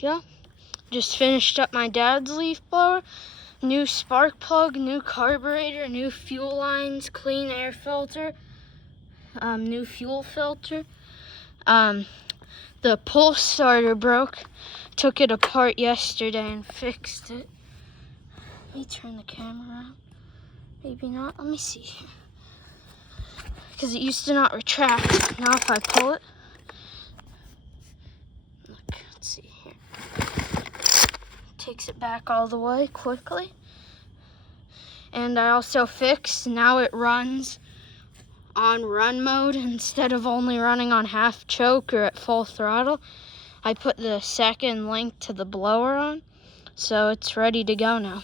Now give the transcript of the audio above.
go. Just finished up my dad's leaf blower. New spark plug, new carburetor, new fuel lines, clean air filter, new fuel filter. The pull starter broke. Took it apart yesterday and fixed it. Let me turn the camera around. Maybe not. Let me see here. Because it used to not retract. Now if I pull it, look, let's see here. Takes it back all the way quickly. And I also fixed, now it runs on run mode instead of only running on half choke or at full throttle. I put the second link to the blower on, so it's ready to go now.